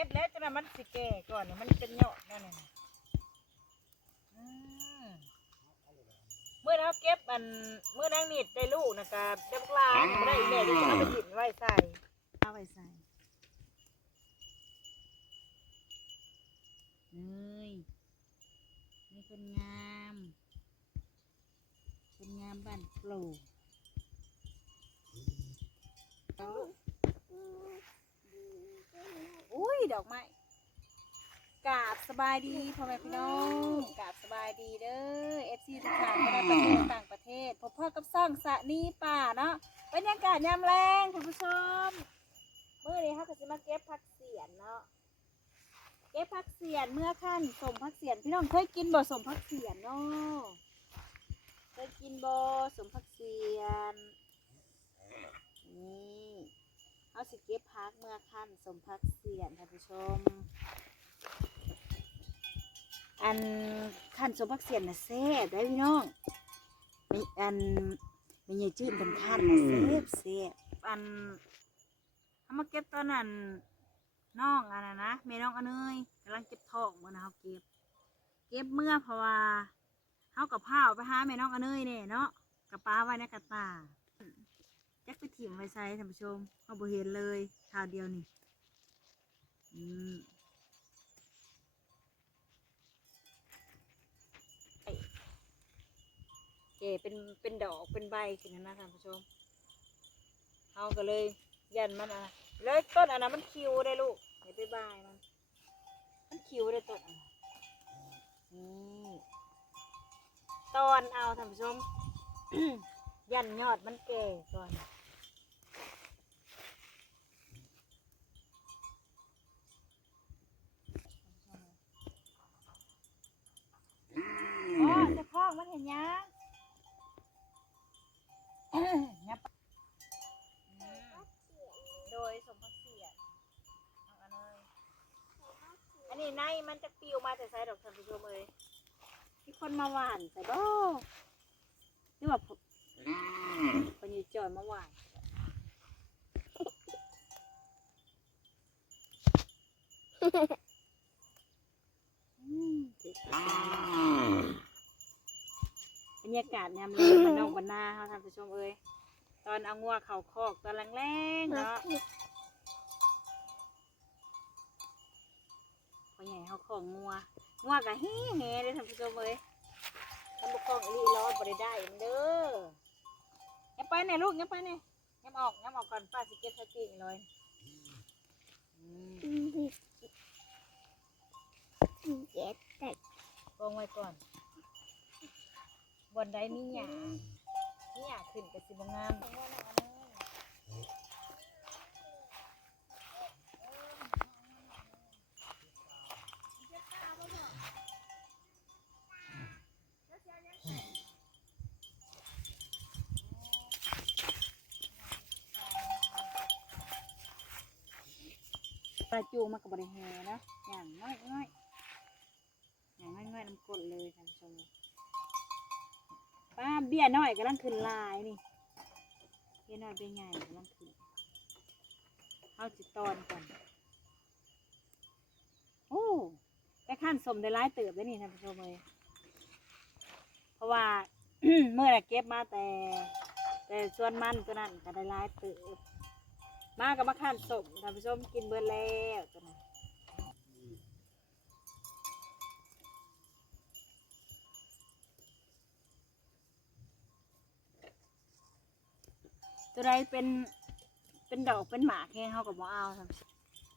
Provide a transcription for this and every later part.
ด็ดแล้วจนว่ามันสิแก่ก่อนมันเป็นยอดนั่นน่ะนะอืมเมื่อเราเก็บอันเมื่อนางนิดได้ลูกนะครับเด็กลางไม่ได้อีแม่เดี๋ยวจะเอาไปกินไว้ใส่เอาไปใส่เอ้ยนี่เป็นงาม เป็นงามบ้านปลูกอุ้ย ดอกไม้กราบสบายดีพ่อแม่พี่น้องกราบสบายดีเด้อเอฟซีทุกท่านก็ได้ประเทศต่างประเทศพบพ่อกับซ่องสะนีป่าเนาะบรรยากาศยามแรงคุณผู้ชมเมื่อนี้เขาก็จะมาเก็บผักเสียนเนาะเก็บผักเสียนเมื่อขั้นสมผักเสียนพี่น้องเคยกินบ่สมผักเสียนเนาะเคยกินบ่สมผักเสียนนี่ เขาสิเก็บผักเมื่อขั้นสมผักเสียนท่านผู้ชม อันขั้นสมผักเสียนน่ะแซ่บได้อพี่น้องมีอันมีใหญ่จืดเป็นขั้นน่ะแซ่บแซ่บอันเขามาเก็บตอนนั้นน้องอันนั้นนะแม่น้องอันเนยกำลังเก็บทองเมื่อนะเขาเก็บ เก็บเมื่อเพราะว่าเขากับผ้าเอาไปหาแม่น้องอันเนยเนี่ยเนาะกับป้าไว้ในกระตา จักไปถิ่มไว้ใส่ท่านผู้ชมเขาบ่เห็นเลยข่าวเดียวนี่อืมเก๋เป็นเป็นดอกเป็นใบขึ้นนะนะท่านผู้ชมเอาก็เลยยันมันอะเลยต้นอันนั้นมันคิวได้ลูกเดี๋ยวไปบายมันมันคิวได้ต้นอันนั้นนี่ตอนเอาท่านผู้ชม ยันยอดมันแก่ก่อน อ๋อจะคล้องมันเห็นยังยับโดยสมพักเสียดเอาอันเลยอันนี้ในมันจะปิวมาแต่ใส่ดอกท่านผู้ชมเลยมีคนมาหวานใส่บ่หรือว่า ผมคนอยู่จอยมาหวานอืมบรรยากาศยามเลยมันนอกบรรนาเขาท่านผู้ชมเอ้ยตอนเอางัวเข่าคอกตอนแรงๆเนาะพ่อใหญ่เขาของงัวงัวกะเฮ้เฮ้เลยท่านผู้ชมเลยทำบุกของอีลีร้อบริได้เด้อ ยังไปไหนลูกยังไปไหนยังออกยังออกก่อนป้าสิเก็บสติเลยอืมเจ็ดแต่วางไว้ก่อนบนใดมีหยามีหยาขึ้นกับสิบงาม ปลาจูงมากับบริแฮนะอย่างน้อยน้อยๆอย่างน้อยน้อยๆน้ำกดเลยท่านผู้ชมป้าเบี้ยน้อยกำลังขึ้นลายนี่เบี้ยน้อยเป็นไงกำลังขึ้นเอาจิตตอนก่อนโอ้แต่ขั้นสมได้ร้ายเติบได้นี่ท่านผู้ชมเลยเพราะว่าเมื่อน่เก็บมาแต่ แต่ส่วนมันตัวนั้นก็ได้ร้ายเติบ มากับมาขั้นสมท่านผู้ชมกินเบิดแล้วตัวนั้นตัวใดเป็นเป็นดอกเป็นหมากแห้งเขาก็บอเอาท่านผู้ชม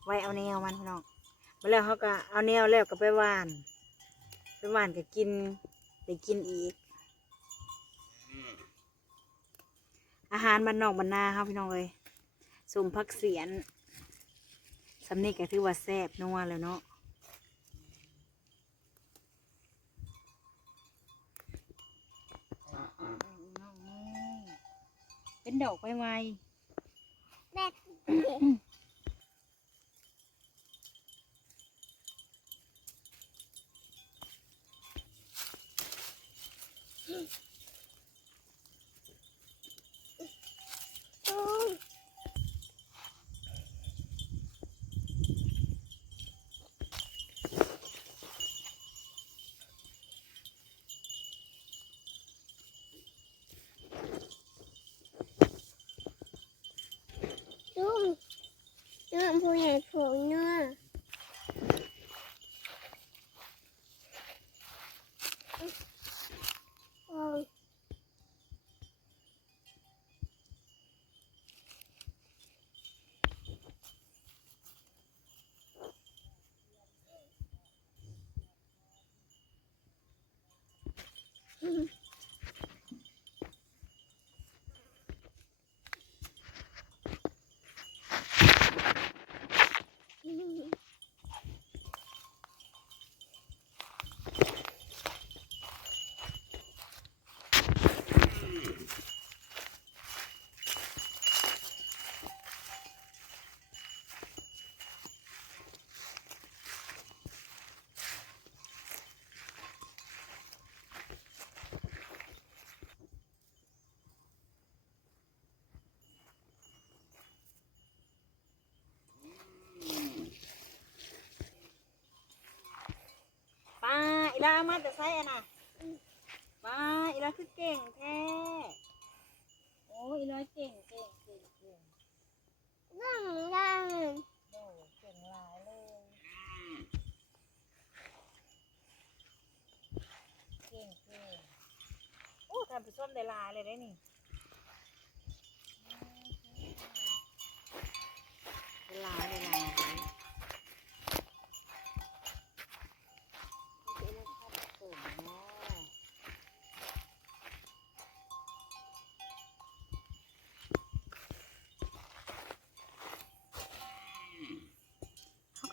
ไว้เอาแนวมันพี่น้องมาแล้วเขาก็เอาแนวแล้วก็ไปหว่านไปหว่านก็กินไปกินอีก อาหารบ้านนอกบ้านนาครับพี่น้องเลย สมพักเสียนสำนีก็ถือว่าแซ่บนัวแล้วเนาะเป็นดอกไวไวแม่ เนื้อผู้ใหญ่ผูกเนื้อโอ้ย ป้าอีลา มาแต่ไซอะน่ะมาอีลาคือเก่งแท้โอ้อีลาเก่งเก่งเก่งเก่งนั่งนั่งโอ้เก่งหลายเลยเก่งเก่งโอ้ทำไปส้มได้หลายเลยได้นี่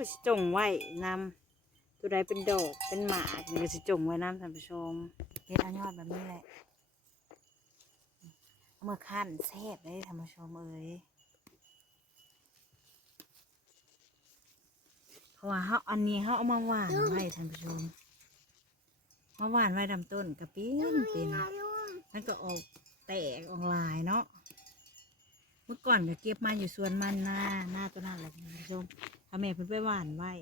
ก็สิจงไว้นำตัวใดเป็นดอกเป็นหมากนี่ก็สิจงไว้นำท่านผู้ชมเฮ็ดเอายอดแบบนี้แหละเอามาขั้นแซ่บเลยท่านผู้ชมเอ้ยเพราะว่าเขาอันนี้เขาเอามาหวานไว้ท่านผู้ชมมาหวานไว้ดำต้นกระปิ้นเป็นมันก็ออกแตกออกลายเนาะเมื่อก่อนก็เก็บมาอยู่สวนมันหน้าหน้าตัวนั้นแหละคุณผู้ชม ทำแม่เพิ่นไปหวานไว้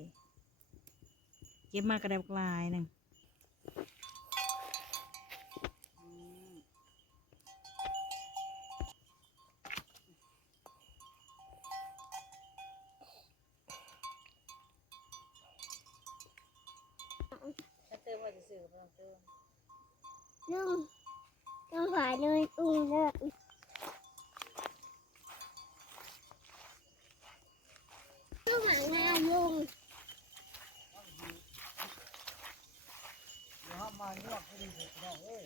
เก็บมากระไดออกลายหนึ่งถ้าเติมว่าจะซื้อก็ต้องเติม นึ่งต้องฝ่ายเลยอุ้งเลิกต้อง หางานลุงเอามมาเลือกให้ดีเถอะพี่น้องเอ้ย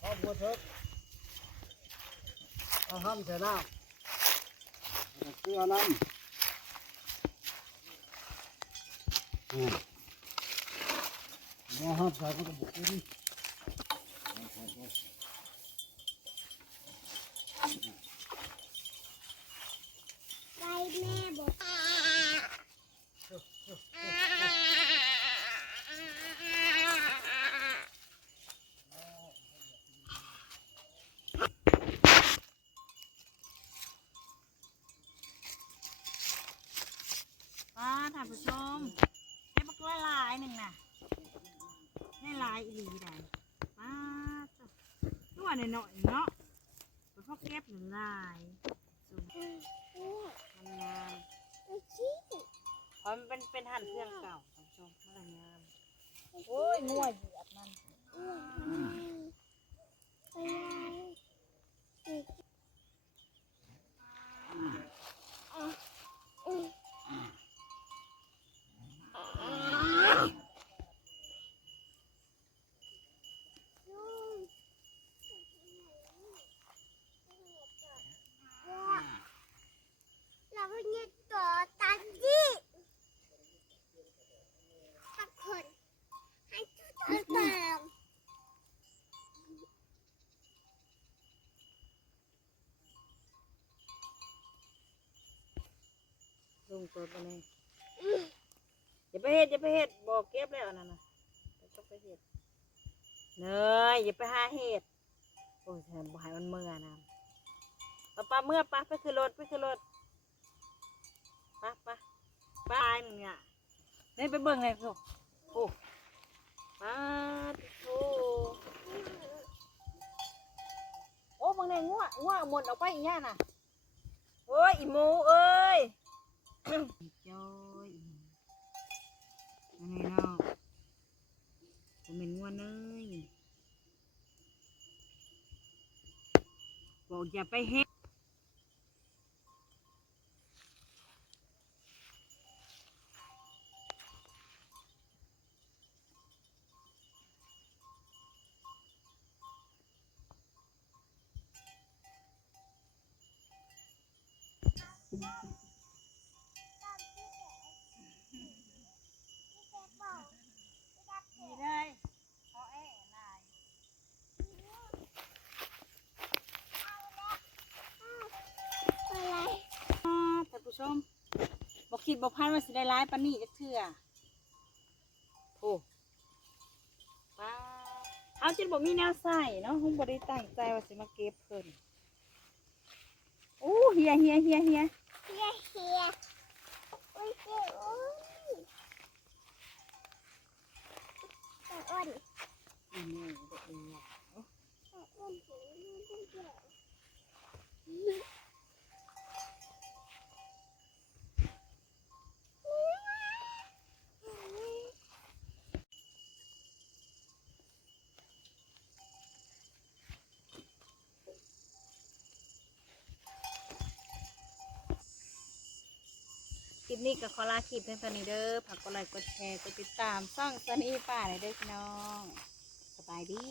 เอาบัวเถอะเอาห้ำใส่น้ำเอาเกลือน้ำอืมเอาห้ำใส่ก็ต้องบุกดิแม่บอก ป้าท่านผู้ชมให้บักละลายหนึ่งน่ะให้ลายอีหลีได้ป้าจ้ะตัว หน่อยๆเนาะเดี๋ยวเขาเก็บหนึ่งลายสูงงามๆเพราะมันเป็นเป็นหั่นเครื่องเก่าท่านผู้ชมมันงามโอ้ยงัวเหยียบมันเราไปเงียต่อตันดิทุกคนให้ทุกคนตาม ลุงตัวไปเลยอย่าไปเฮ็ดอย่าไปเฮ็ดบอกเก็บแล้วนั่นน่ะอย่าไปเฮ็ดเนยอย่าไปหาเฮ็ดโอ้ยแถมบ่ให้มันเมื่อนะป้าป้าเมื่อป้าไปขึ้นรถไปขึ้นรถป้าป้าป้าอายมึงเนี่ยนี่ไปเบิ่งเลยลูกโอ้ป้าโอ้โอ้บางเนี่ยงัวงัวหมดออกไปอีกย่าน่ะโอ้ยอีหมูเอ้ย จ้อยยังไงเนาะผมเป็นง่วนเลยบอกอย่าไปเห้ ชมบอกคิดบอกพันว่าสิได้ร้ายปานนี้จะเชื่อโอ้ป้าเอาจนบอกมีแนวใส่เนาะคงบ่ได้ตั้งใจว่าสิมาเก็บเพิ่นโอ้เฮียเฮียเฮียเฮียเฮียเฮียอุ้ยเจ้อุ้ยแต่อ้วนอืมเด็กเนี่ยแต่อ้วนถึงไม่ได้เกี่ย ปนี้ก็ขอลาคลิปเพื่อนสนี้เด้อฝากกดไลค์กดแชร์กดติดตามช่องซันนี่ป้าหน่อยเด้อพี่น้อง สบายดี